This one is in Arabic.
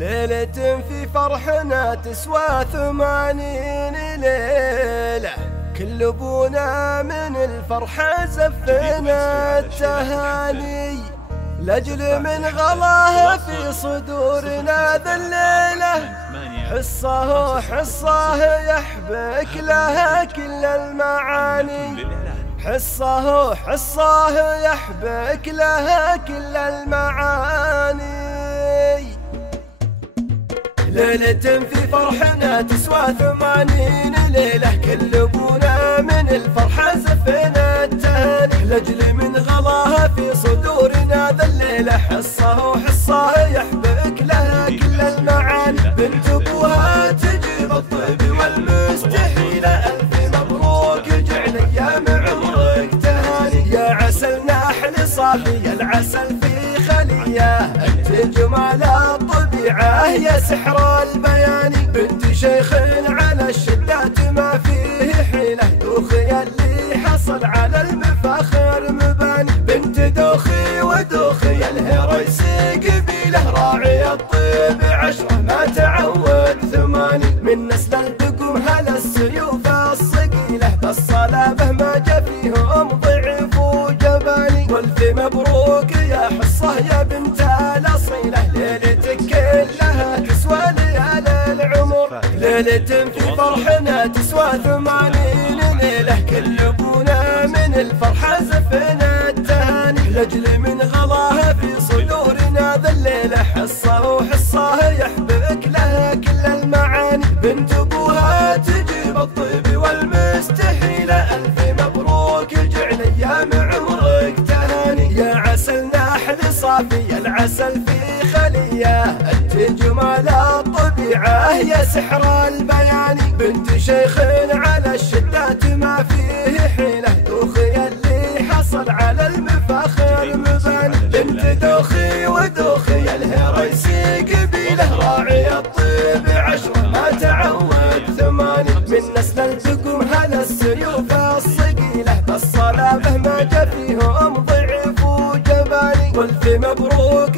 ليلة في فرحنا تسوى 80 ليلة، كل ابونا من الفرحة زفنا التهاني، لاجل من غلاه في صدورنا ذا الليلة، حصه حصه يحبك لها كل المعاني، حصه حصه يحبك لها كل المعاني. ليلة في فرحنا تسوى 80 ليلة، كل ابونا من الفرحة زفنا التهاني، لاجل من غلاها في صدورنا ذا الليلة، حصه حصه يحبك لها كل المعاني، بنت ابوها تجيب الطيب والمستحيلة، الف مبروك جعل ايام عمرك تهاني، يا عسل نحل صافي العسل في خليه، انت جمال الطبيعة يا سحر البيان، بنت شيخ على الشدات ما فيه حيلة، دوخي اللي حصل على المفاخر مباني، بنت دوخي ودوخي الهريسي قبيله، راعي الطيب 10 ما تعود 8، من نسل البقم هلا السيوف الصقيلة، بالصلابة ما جا فيهم ضعف وجباني، والف مبروك يا حصه يا بنت الاصيلة، ليلتك كلها تسوى ليالي العمر، ليلة في فرحنا تسوى 80 ليلة، كل ابونا من الفرحة زفنا التهاني، لاجل من غلاها في صدورنا ذا الليلة، حصه حصه يحبك لها كل المعاني، بنت ابوها تجيب الطيب والمستحيلة، الف مبروك جعل ايام عمرك تهاني، يا عسل نحل صافي العسل في خليه، انت جمال الطبيعة يا سحر البيان، بنت شيخ على الشدات ما فيه حيلة، دوخي اللي حصل على المفاخر مباني، بنت دوخي ودوخي الهريسي قبيله، راعي الطيب 10 ما تعود 8، من نسل البقم هلا السيوف الصقيلة، بالصلابة ما جا فيهم ضعف وجباني، والف مبروك